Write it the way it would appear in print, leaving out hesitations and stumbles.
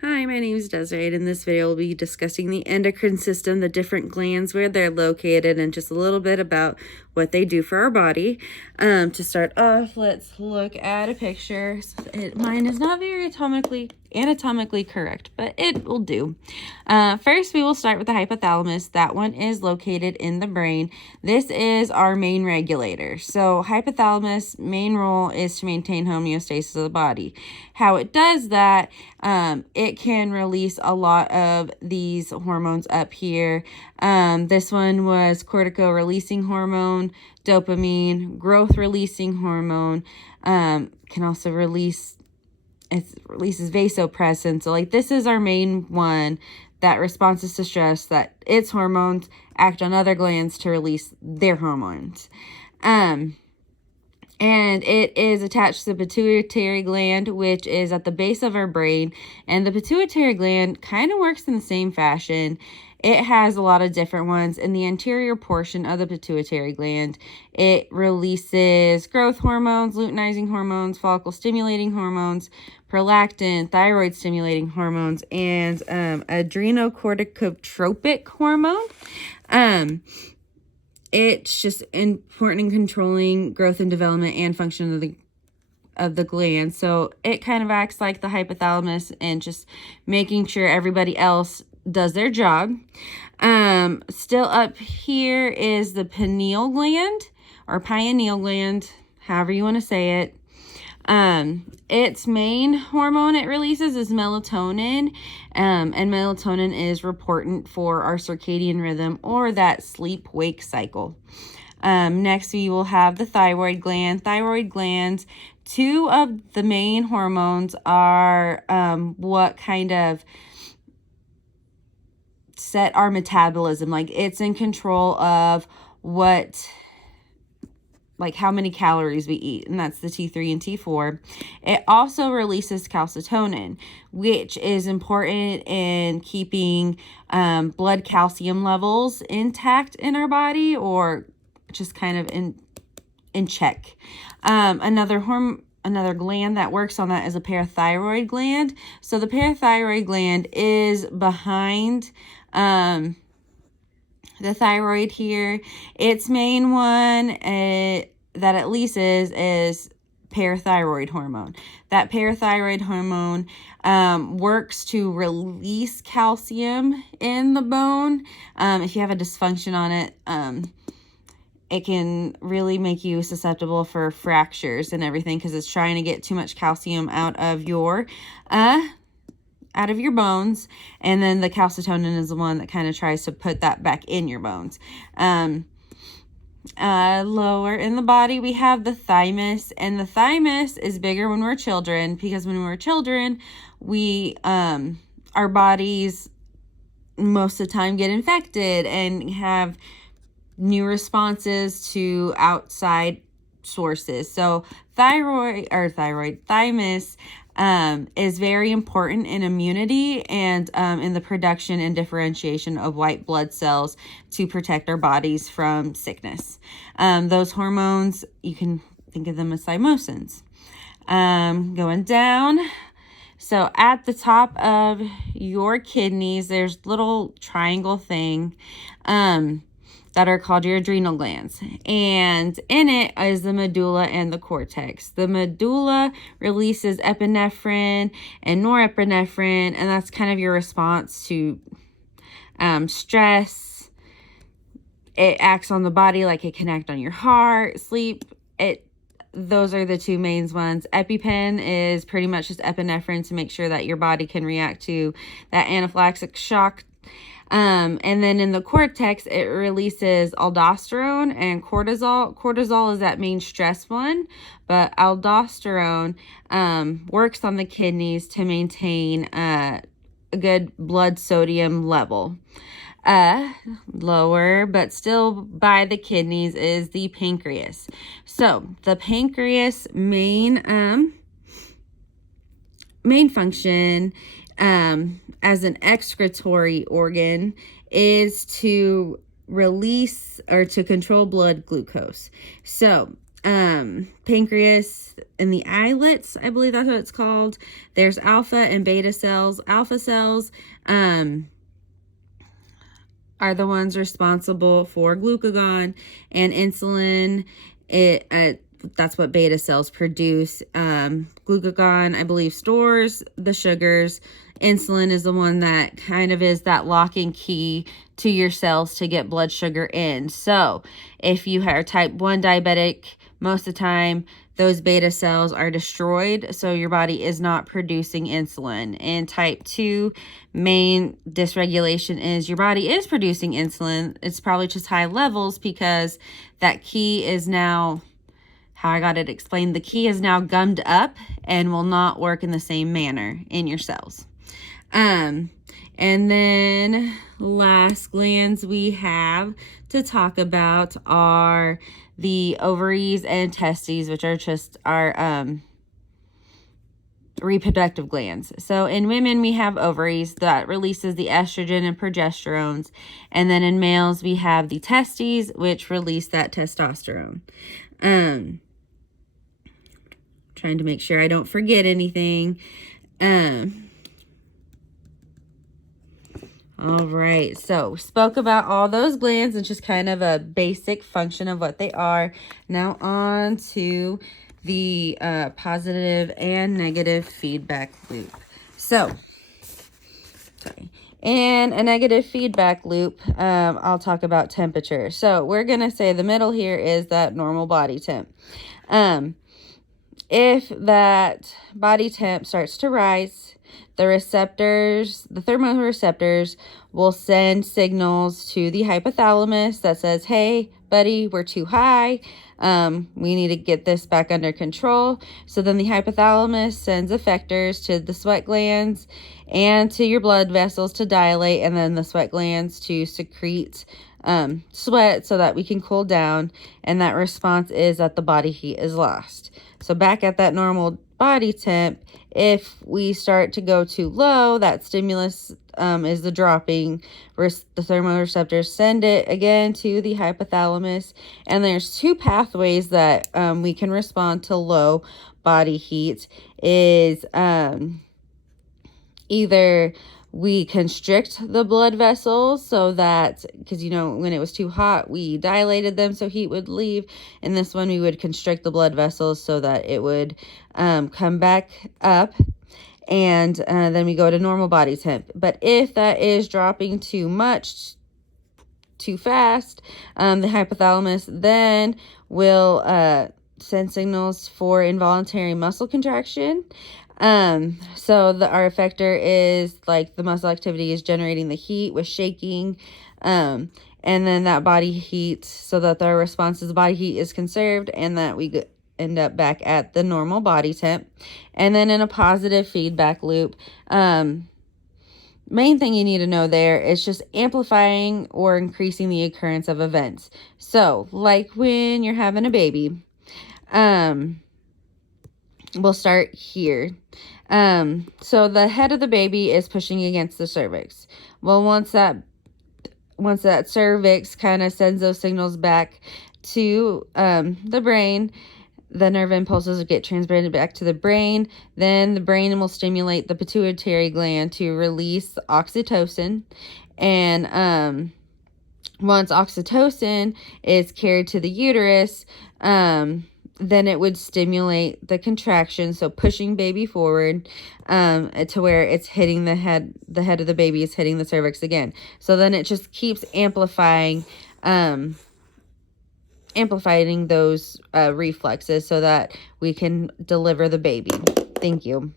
Hi, my name is Desiree. In this video, we'll be discussing the endocrine system, the different glands, where they're located, and just a little bit about what they do for our body. To start off, let's look at a picture. Mine is not very anatomically correct, but it will do. First, we will start with the hypothalamus. That one is located in the brain. This is our main regulator. So hypothalamus' main role is to maintain homeostasis of the body. How it does that, it can release a lot of these hormones up here. This one was cortico-releasing hormone, dopamine, growth-releasing hormone, can also releases vasopressin. So like this is our main one that responds to stress, that its hormones act on other glands to release their hormones. And it is attached to the pituitary gland, which is at the base of our brain. And the pituitary gland kind of works in the same fashion. It has a lot of different ones. In the anterior portion of the pituitary gland, it releases growth hormones, luteinizing hormones, follicle-stimulating hormones, prolactin, thyroid-stimulating hormones, and adrenocorticotropic hormone. It's just important in controlling growth and development and function of the gland. So it kind of acts like the hypothalamus and just making sure everybody else does their job. Still up here is the pineal gland or pineal gland, however you want to say it. Its main hormone it releases is melatonin, and melatonin is important for our circadian rhythm or that sleep-wake cycle. Next, we will have the thyroid gland. Thyroid glands, two of the main hormones are what kind of set our metabolism. Like it's in control of how many calories we eat, and that's the T3 and T4. It also releases calcitonin, which is important in keeping blood calcium levels intact in our body, or just kind of in check. Another gland that works on that is a parathyroid gland. So the parathyroid gland is behind the thyroid here. Its main one that it releases is parathyroid hormone. That parathyroid hormone works to release calcium in the bone. If you have a dysfunction on it, it can really make you susceptible for fractures and everything because it's trying to get too much calcium out of your bones, and then the calcitonin is the one that kind of tries to put that back in your bones. Lower in the body, we have the thymus, and the thymus is bigger when we're children because when we're children, our bodies most of the time get infected and have new responses to outside sources. So thymus is very important in immunity and in the production and differentiation of white blood cells to protect our bodies from sickness. Those hormones, you can think of them as thymosin. Going down, so at the top of your kidneys, there's little triangle thing that are called your adrenal glands, and in it is the medulla and the cortex. The medulla releases epinephrine and norepinephrine, and that's kind of your response to stress. It acts on the body like it can act on your heart, sleep. Those are the two main ones. EpiPen is pretty much just epinephrine to make sure that your body can react to that anaphylactic shock. And then in the cortex, it releases aldosterone and cortisol. Cortisol is that main stress one, but aldosterone works on the kidneys to maintain a good blood sodium level. Lower, but still by the kidneys, is the pancreas. So the pancreas main function as an excretory organ is to release or to control blood glucose. So pancreas in the islets, I believe that's what it's called. There's alpha and beta cells. Alpha cells are the ones responsible for glucagon and insulin. That's what beta cells produce. Glucagon, I believe, stores the sugars. Insulin is the one that kind of is that locking key to your cells to get blood sugar in. So if you are type 1 diabetic, most of the time those beta cells are destroyed, so your body is not producing insulin. And type 2 main dysregulation is your body is producing insulin. It's probably just high levels because that key is now, how I got it explained, the key is now gummed up and will not work in the same manner in your cells. And then last glands we have to talk about are the ovaries and testes, which are just our reproductive glands. So in women, we have ovaries that releases the estrogen and progesterones. And then in males, we have the testes, which release that testosterone. Trying to make sure I don't forget anything. All right, so spoke about all those glands and just kind of a basic function of what they are. Now on to the positive and negative feedback loop. So, in a negative feedback loop, I'll talk about temperature. So we're going to say the middle here is that normal body temp. If that body temp starts to rise, the thermoreceptors will send signals to the hypothalamus that says, hey, buddy, we're too high. We need to get this back under control. So then the hypothalamus sends effectors to the sweat glands and to your blood vessels to dilate, and then the sweat glands to secrete sweat so that we can cool down. And that response is that the body heat is lost. So back at that normal body temp, if we start to go too low, that stimulus is the dropping. The thermoreceptors send it again to the hypothalamus. And there's two pathways that we can respond to low body heat is either we constrict the blood vessels so that, because, you know, when it was too hot, we dilated them so heat would leave. In this one, we would constrict the blood vessels so that it would come back up. And then we go to normal body temp. But if that is dropping too much, too fast, the hypothalamus then will send signals for involuntary muscle contraction. So our effector is like the muscle activity is generating the heat with shaking, and then that body heat, so that the response is body heat is conserved and that we end up back at the normal body temp. And then in a positive feedback loop, main thing you need to know there is just amplifying or increasing the occurrence of events. So like when you're having a baby, we'll start here. So the head of the baby is pushing against the cervix. Well, once that cervix kind of sends those signals back to the brain, the nerve impulses will get transmitted back to the brain. Then the brain will stimulate the pituitary gland to release oxytocin. And once oxytocin is carried to the uterus, then it would stimulate the contraction, so pushing baby forward to where it's hitting the head of the baby is hitting the cervix again. So then it just keeps amplifying those reflexes so that we can deliver the baby. Thank you.